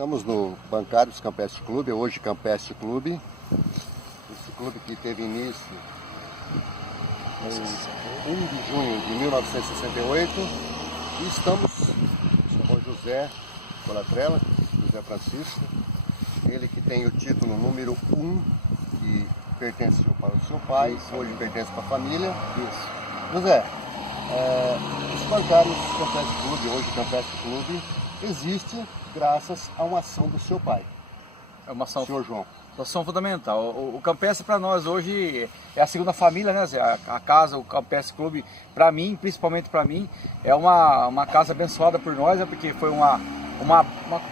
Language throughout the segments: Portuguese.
Estamos no Bancários Campestre Clube, hoje Campestre Clube. Esse clube que teve início em 1 de junho de 1968. E estamos com José Colatrella, José Francisco. Ele que tem o título número 1, que pertenceu para o seu pai, hoje pertence para a família. Isso. José, esse Bancários Campestre Clube, hoje Campestre Clube, existe graças a uma ação do seu pai. É uma ação, senhor João. Uma ação fundamental. O Campestre para nós hoje é a segunda família, né, Zé? A casa, o Campestre Clube, para mim, principalmente para mim, é uma casa abençoada por nós, né, porque foi uma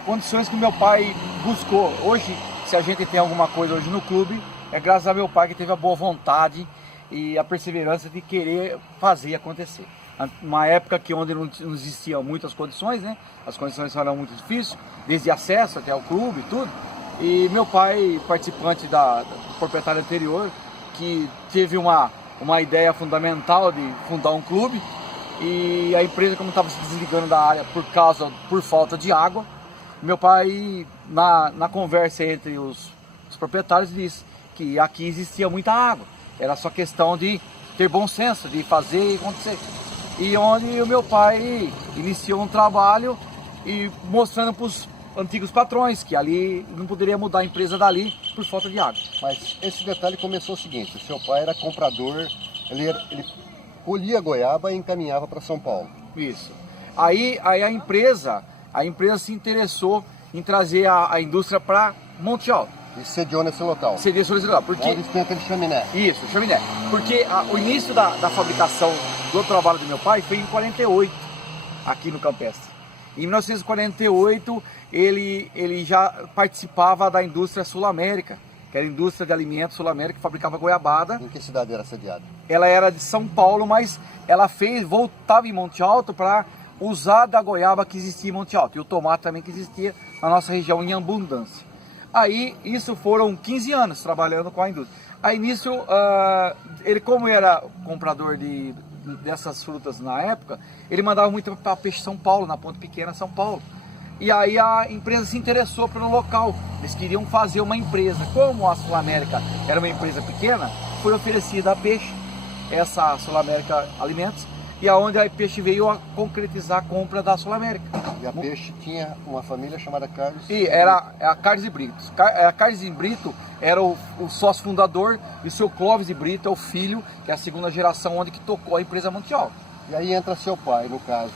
condições que meu pai buscou. Hoje, se a gente tem alguma coisa hoje no clube, é graças a meu pai que teve a boa vontade e a perseverança de querer fazer acontecer. Uma época onde não existiam muitas condições, né? As condições eram muito difíceis, desde acesso até ao clube e tudo. E meu pai, participante do proprietário anterior, que teve uma ideia fundamental de fundar um clube, e a empresa, como estava se desligando da área por falta de água, meu pai, na conversa entre os proprietários, disse que aqui existia muita água, era só questão de ter bom senso, de fazer acontecer. E onde o meu pai iniciou um trabalho e mostrando para os antigos patrões que ali não poderia mudar a empresa dali por falta de água. Mas esse detalhe começou o seguinte: o seu pai era comprador, ele colhia goiaba e encaminhava para São Paulo. Isso. Aí a empresa se interessou em trazer a indústria para Monte Alto. E sediou nesse local. Sediou nesse local. Porque onde tem aquele chaminé. Isso, chaminé. Porque o início da fabricação do trabalho do meu pai foi em 48, aqui no Campestre. Em 1948, ele já participava da indústria Sul-América, que era a indústria de alimentos Sul-América, que fabricava goiabada. Em que cidade era sediada? Ela era de São Paulo, mas ela voltava em Monte Alto para usar da goiaba que existia em Monte Alto. E o tomate também que existia na nossa região em abundância. Aí, isso foram 15 anos trabalhando com a indústria. Aí, nisso, ele, como era comprador dessas frutas na época, ele mandava muito para Peixe São Paulo, na Ponte Pequena, São Paulo. E aí a empresa se interessou pelo local. Eles queriam fazer uma empresa. Como a Sul-América era uma empresa pequena, foi oferecida a Peixe, essa Sul-América Alimentos, e aonde a Peixe veio a concretizar a compra da Sul-América. E a Peixe tinha uma família chamada Carlos... E era a Carlos e Brito. A Carlos e Brito era o sócio fundador, e o seu Clóvis e Brito é o filho, que é a segunda geração onde que tocou a empresa Monte Alto. E aí entra seu pai, no caso,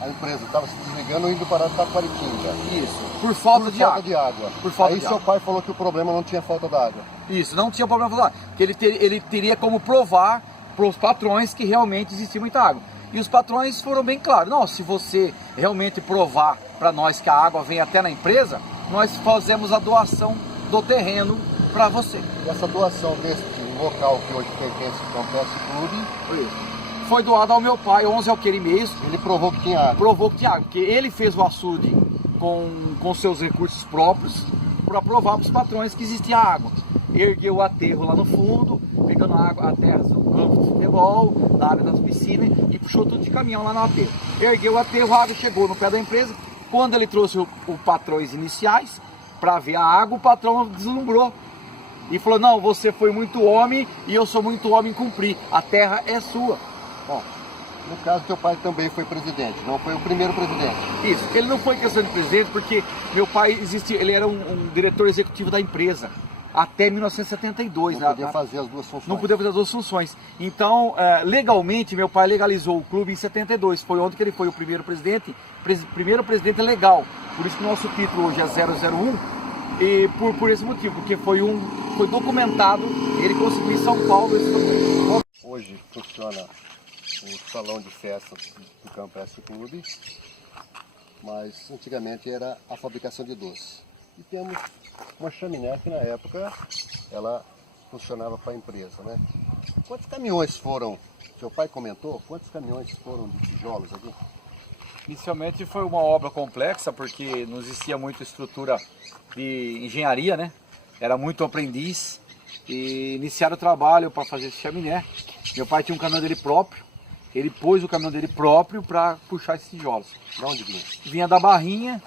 a empresa estava se desligando indo para Taquaritinga. Isso, por falta de água. Aí seu pai falou que o problema não tinha falta d'água. Isso, não tinha problema falta d'água, porque ele teria como provar para os patrões que realmente existia muita água. E os patrões foram bem claros: não, se você realmente provar para nós que a água vem até na empresa, nós fazemos a doação do terreno para você. E essa doação desse local que hoje pertence ao Campestre Clube foi doada ao meu pai, 11 alqueires e meio. Ele provou que tinha água. Provou que tinha água, porque ele fez o açude com seus recursos próprios para provar para os patrões que existia água. Ergueu o aterro lá no fundo, pegando a terra do campo de futebol, da área das piscinas, e puxou tudo de caminhão lá no aterro. Ergueu o aterro, a água chegou no pé da empresa. Quando ele trouxe os patrões iniciais para ver a água, o patrão deslumbrou e falou: não, você foi muito homem e eu sou muito homem em cumprir, a terra é sua. Bom, no caso, teu pai também foi presidente, não foi o primeiro presidente. Isso, ele não foi questão de presidente, porque meu pai ele era um diretor executivo da empresa até 1972. Não podia fazer as duas funções. Não podia fazer as duas funções. Então, legalmente, meu pai legalizou o clube em 72, foi onde que ele foi o primeiro presidente legal. Por isso que o nosso título hoje é 001, e por esse motivo, porque foi documentado, ele conseguiu em São Paulo esse documento. Hoje funciona o salão de festas do Campestre Clube, mas antigamente era a fabricação de doces. E temos uma chaminé que na época ela funcionava para a empresa, né? Quantos caminhões foram, seu pai comentou, quantos caminhões foram de tijolos aqui? Inicialmente foi uma obra complexa, porque não existia muita estrutura de engenharia, né? Era muito aprendiz, e iniciaram o trabalho para fazer esse chaminé. Meu pai tinha um caminhão dele próprio, ele pôs o caminhão dele próprio para puxar esses tijolos. De onde vinha? Vinha da Barrinha,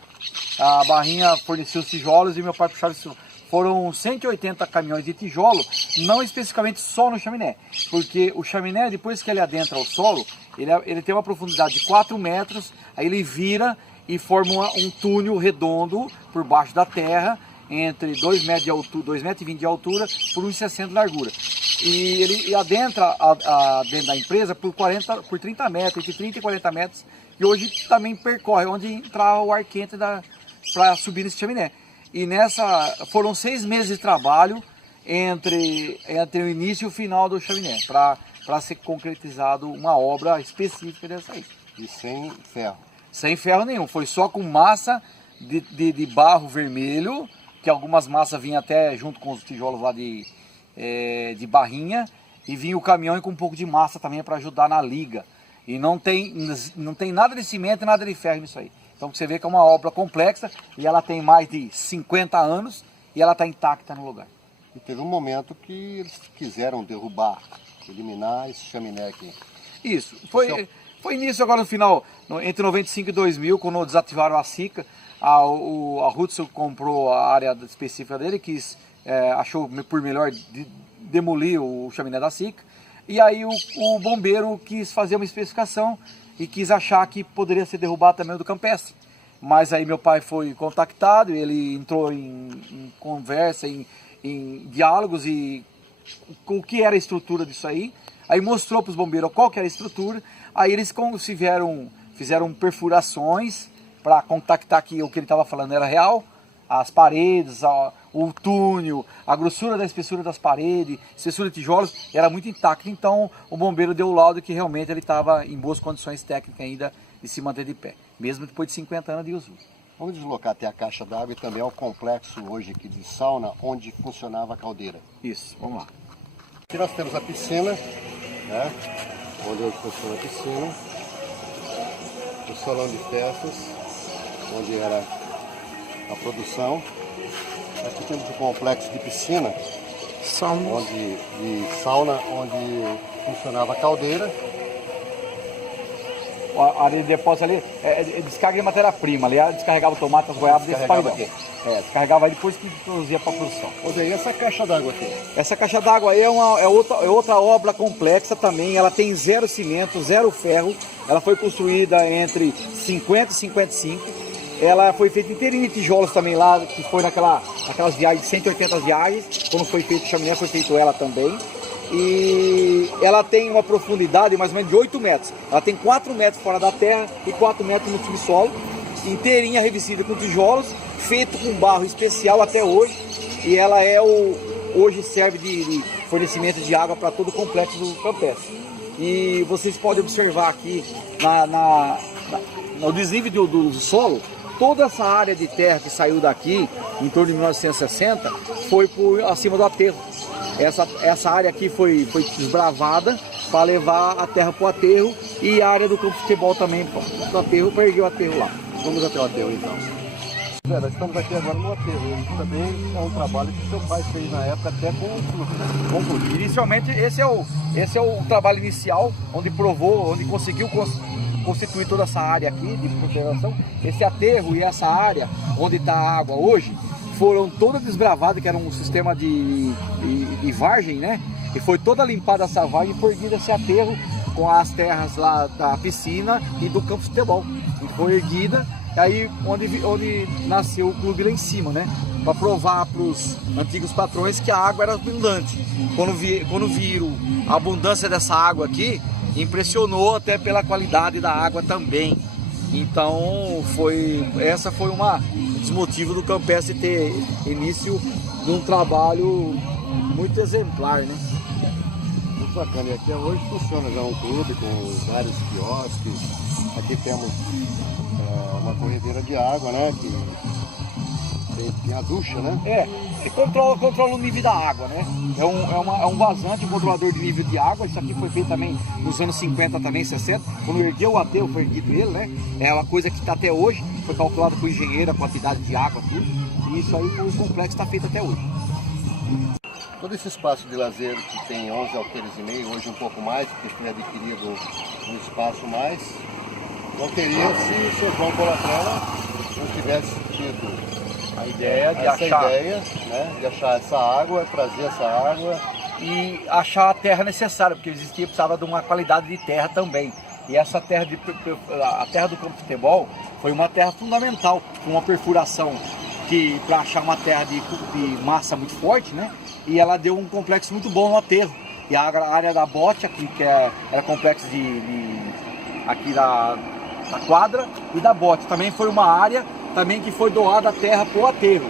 a Barrinha fornecia os tijolos e meu pai puxava isso. Foram 180 caminhões de tijolo, não especificamente só no chaminé, porque o chaminé, depois que ele adentra o solo, ele tem uma profundidade de 4 metros, aí ele vira e forma um túnel redondo por baixo da terra, entre 2 metros de altura, 2,20 metros de altura por 1,60 de largura. E ele adentra dentro da empresa por 30 metros, entre 30 e 40 metros, e hoje também percorre, onde entra o ar quente para subir nesse chaminé. E foram 6 meses de trabalho entre o início e o final do chaminé, para ser concretizado uma obra específica dessa aí. E sem ferro? Sem ferro nenhum, foi só com massa de barro vermelho, que algumas massas vinham até junto com os tijolos lá de Barrinha, e vinha o caminhão com um pouco de massa também para ajudar na liga. E não tem nada de cimento e nada de ferro nisso aí. Então você vê que é uma obra complexa e ela tem mais de 50 anos e ela está intacta no lugar. E teve um momento que eles quiseram derrubar, eliminar esse chaminé aqui. Isso, foi nisso agora no final, entre 95 e 2000, quando desativaram a SICA, a Hudson comprou a área específica dele, achou por melhor demolir o chaminé da SICA, e aí o bombeiro quis fazer uma especificação e quis achar que poderia ser derrubado também o do campestre. Mas aí meu pai foi contactado, ele entrou em conversa, em diálogos e com o que era a estrutura disso aí mostrou para os bombeiros qual que era a estrutura, aí eles fizeram perfurações para contactar que o que ele estava falando era real, as paredes, o túnel, a grossura da espessura das paredes, espessura de tijolos, era muito intacto, então o bombeiro deu o laudo que realmente ele estava em boas condições técnicas ainda de se manter de pé, mesmo depois de 50 anos de uso. Vamos deslocar até a caixa d'água e também ao complexo hoje aqui de sauna, onde funcionava a caldeira. Isso, vamos lá. Aqui nós temos a piscina, né? Onde hoje funciona a piscina, o salão de festas, onde era a produção. Aqui temos o complexo de piscina, de sauna, onde funcionava a caldeira. A área de depósito ali é descarga de matéria-prima, ali descarregava o tomate, as goiabas desse paredão. Descarregava aí depois que produzia para a produção. E essa caixa d'água aqui? Essa caixa d'água aí é outra obra complexa também, ela tem 0 cimento, 0 ferro, ela foi construída entre 50 e 55. Ela foi feita inteirinha de tijolos também lá, que foi naquelas viagens, 180 viagens, quando foi feito o chaminé, foi feito ela também. E ela tem uma profundidade mais ou menos de 8 metros. Ela tem 4 metros fora da terra e 4 metros no subsolo, inteirinha revestida com tijolos, feito com barro especial até hoje. E ela hoje serve de fornecimento de água para todo o complexo do campestre. E vocês podem observar aqui no desnível do solo, toda essa área de terra que saiu daqui, em torno de 1960, foi por acima do aterro. Essa área aqui foi desbravada para levar a terra para o aterro e a área do campo de futebol também para o aterro, para erguer o aterro lá. Vamos até o aterro então. Nós estamos aqui agora no aterro. Isso também é um trabalho que seu pai fez na época até concluir. Inicialmente esse é o trabalho inicial, onde conseguiu constituir toda essa área aqui de preservação. Esse aterro e essa área onde está a água hoje foram todas desbravadas, que era um sistema de vargem, né? E foi toda limpada essa vargem e foi erguida esse aterro com as terras lá da piscina e do campo de futebol. E foi erguida, aí onde nasceu o clube lá em cima, né? Para provar para os antigos patrões que a água era abundante. Quando viram a abundância dessa água aqui, impressionou até pela qualidade da água também. Então essa foi um desmotivo do campestre ter início de um trabalho muito exemplar, né? Muito bacana. E aqui hoje funciona já um clube com vários quiosques. Aqui temos uma corredeira de água, né? Que tem a ducha, né? E controla o nível da água, né? É um vazante, um controlador de nível de água. Isso aqui foi feito também nos anos 50, também 60. Quando ergueu o aterro, foi erguido ele, né? É uma coisa que está até hoje. Foi calculado com o engenheiro, a quantidade de água, tudo. E isso aí, o complexo está feito até hoje. Todo esse espaço de lazer que tem 11 alqueires e meio, hoje um pouco mais, porque foi adquirido um espaço mais, não teria se o seu João Colatrella não tivesse tido A ideia de essa achar ideia, né, de achar essa água, trazer essa água. e achar a terra necessária, porque precisava de uma qualidade de terra também. E essa terra, a terra do campo de futebol foi uma terra fundamental, com uma perfuração que para achar uma terra de massa muito forte, né? E ela deu um complexo muito bom no aterro. E a área da bote aqui, que era complexo aqui da quadra, e da bote também foi uma área também que foi doada a terra para o aterro.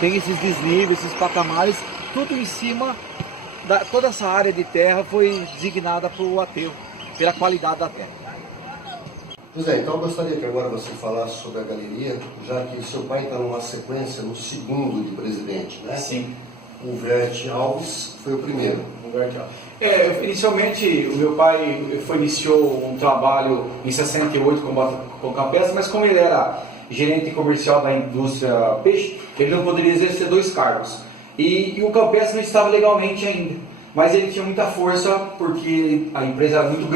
Tem esses desníveis, esses patamares, tudo em cima, toda essa área de terra foi designada para o aterro, pela qualidade da terra. José, então eu gostaria que agora você falasse sobre a galeria, já que seu pai está numa sequência no segundo de presidente, né? Sim. O Verte Alves foi o primeiro. Inicialmente o meu pai iniciou um trabalho em 68 com campestre, mas como ele era gerente comercial da indústria peixe, ele não poderia exercer 2 cargos. E o campestre não estava legalmente ainda, mas ele tinha muita força porque a empresa era muito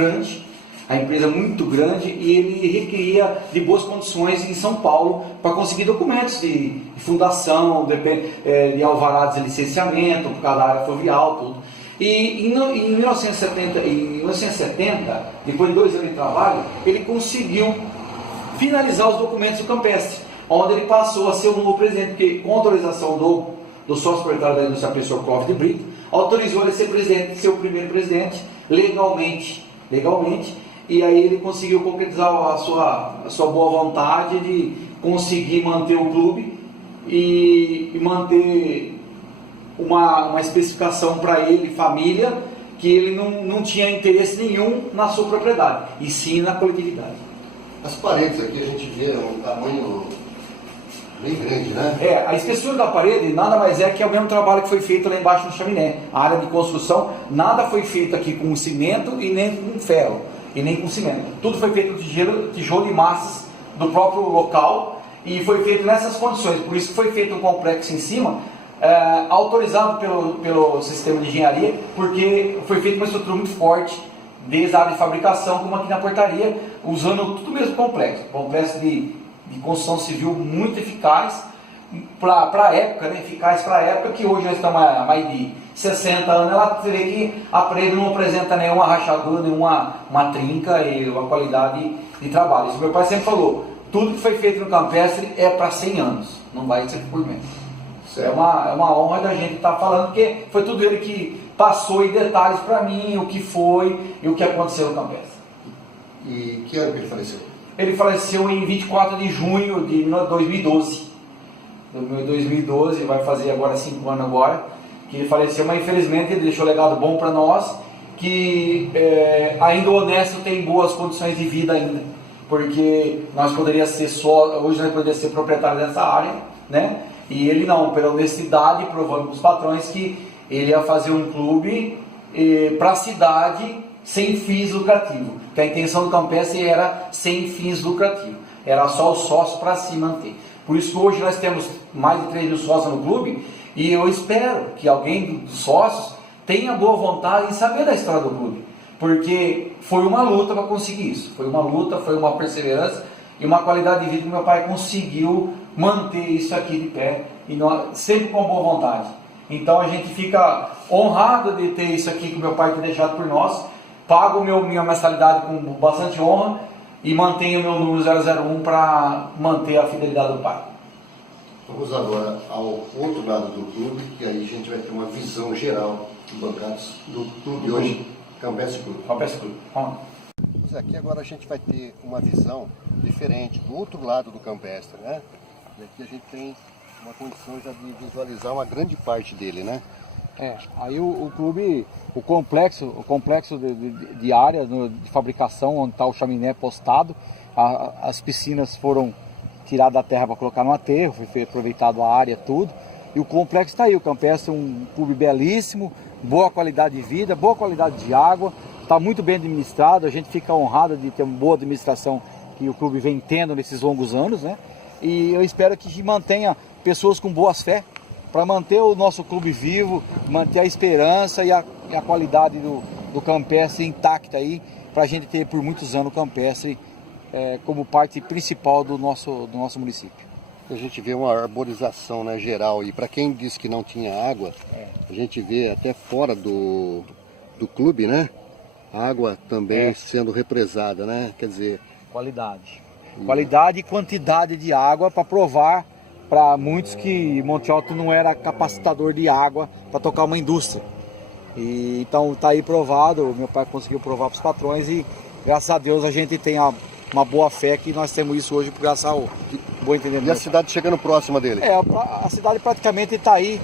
grande, e ele requeria de boas condições em São Paulo para conseguir documentos de fundação, de alvará de licenciamento, por causa da área fluvial, tudo. E em 1970, depois de 2 anos de trabalho, ele conseguiu finalizar os documentos do campestre, onde ele passou a ser o novo presidente, porque com autorização do sócio proprietário da indústria, professor Clóvis de Brito, autorizou ele a ser presidente, ser o primeiro presidente, legalmente, e aí ele conseguiu concretizar a sua boa vontade de conseguir manter o clube e manter uma especificação para ele, família, que ele não tinha interesse nenhum na sua propriedade, e sim na coletividade. As paredes aqui a gente vê um tamanho bem grande, né? A espessura da parede nada mais é que é o mesmo trabalho que foi feito lá embaixo no chaminé. A área de construção, nada foi feito aqui com cimento e nem com ferro, e nem com cimento. Tudo foi feito de tijolo e massas do próprio local, e foi feito nessas condições. Por isso que foi feito um complexo em cima, autorizado pelo sistema de engenharia, porque foi feita uma estrutura muito forte, desde a área de fabricação como aqui na portaria, usando tudo o mesmo complexo de construção civil muito eficaz para a época, né? Eficaz para a época, que hoje nós estamos há mais de 60 anos, você vê que a parede não apresenta nenhuma rachadura, nenhuma trinca, e uma qualidade de trabalho. Isso meu pai sempre falou, tudo que foi feito no campestre é para 100 anos, não vai ser por menos. É uma honra da gente estar falando, porque foi tudo ele que passou em detalhes para mim, o que foi e o que aconteceu no campestre. E que ano que ele faleceu? Ele faleceu em 24 de junho de 2012. 2012, vai fazer agora 5 anos agora, que ele faleceu, mas infelizmente ele deixou um legado bom para nós, que ainda o honesto tem boas condições de vida ainda, porque nós poderíamos ser hoje nós poderíamos ser proprietário dessa área, né? E ele não, pela honestidade, provando para os patrões que ele ia fazer um clube para a cidade sem fins lucrativos, que a intenção do campestre era sem fins lucrativos, era só o sócio para se manter. Por isso que hoje nós temos mais de 3 mil sócios no clube, e eu espero que alguém dos sócios tenha boa vontade em saber da história do clube, porque foi uma luta para conseguir isso, foi uma luta, foi uma perseverança e uma qualidade de vida que meu pai conseguiu manter isso aqui de pé, e nós, sempre com boa vontade. Então a gente fica honrado de ter isso aqui que o meu pai tem deixado por nós, pago minha mensalidade com bastante honra e mantenho o meu número 001 para manter a fidelidade do pai. Vamos agora ao outro lado do clube, que aí a gente vai ter uma visão geral dos bancados do clube hoje, Campestre Clube. Campestre Clube. Aqui agora a gente vai ter uma visão diferente do outro lado do campestre, né? E aqui a gente tem uma condição já de visualizar uma grande parte dele, né? Aí o clube, o complexo de área de fabricação, onde está o chaminé postado, as piscinas foram tiradas da terra para colocar no aterro, foi aproveitado a área, tudo. E o complexo está aí, o campestre é um clube belíssimo, boa qualidade de vida, boa qualidade de água, está muito bem administrado, a gente fica honrado de ter uma boa administração que o clube vem tendo nesses longos anos, né? E eu espero que mantenha pessoas com boas fé, para manter o nosso clube vivo, manter a esperança e a qualidade do campestre intacta aí, para a gente ter por muitos anos o campestre como parte principal do nosso município. A gente vê uma arborização, né, geral, e para quem disse que não tinha água, a gente vê até fora do clube, né, a água também sendo represada, né, quer dizer... Qualidade. Qualidade e quantidade de água para provar para muitos que Monte Alto não era capacitador de água para tocar uma indústria. E, então está aí provado, meu pai conseguiu provar para os patrões e graças a Deus a gente tem uma boa fé que nós temos isso hoje graças ao bom entendimento. E a cidade chegando próxima dele? A cidade praticamente está aí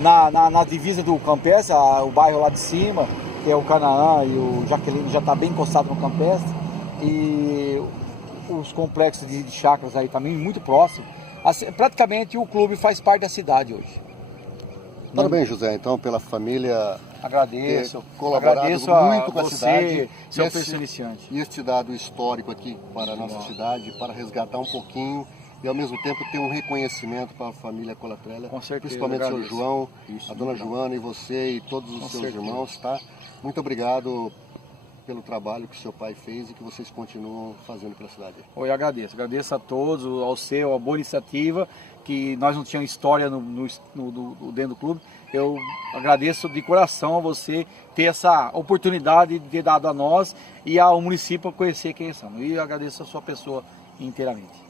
na divisa do Campestre, o bairro lá de cima, que é o Canaã e o Jaqueline já está bem encostado no Campestre. E os complexos de chácaras aí também muito próximos. Praticamente o clube faz parte da cidade hoje. Parabéns, José, então, pela família. Agradeço. Colaborado Agradeço muito com a você, cidade. seu pessoa iniciante. E este dado histórico aqui para a nossa cidade, para resgatar um pouquinho e ao mesmo tempo ter um reconhecimento para a família Colatrella. Com certeza. Principalmente o seu João, Isso, a dona Joana e você e todos os seus irmãos, tá? Muito obrigado pelo trabalho que o seu pai fez e que vocês continuam fazendo pela cidade. Eu agradeço a todos, ao seu, a boa iniciativa, que nós não tínhamos história dentro do clube. Eu agradeço de coração a você ter essa oportunidade de ter dado a nós e ao município conhecer quem somos. E eu agradeço a sua pessoa inteiramente.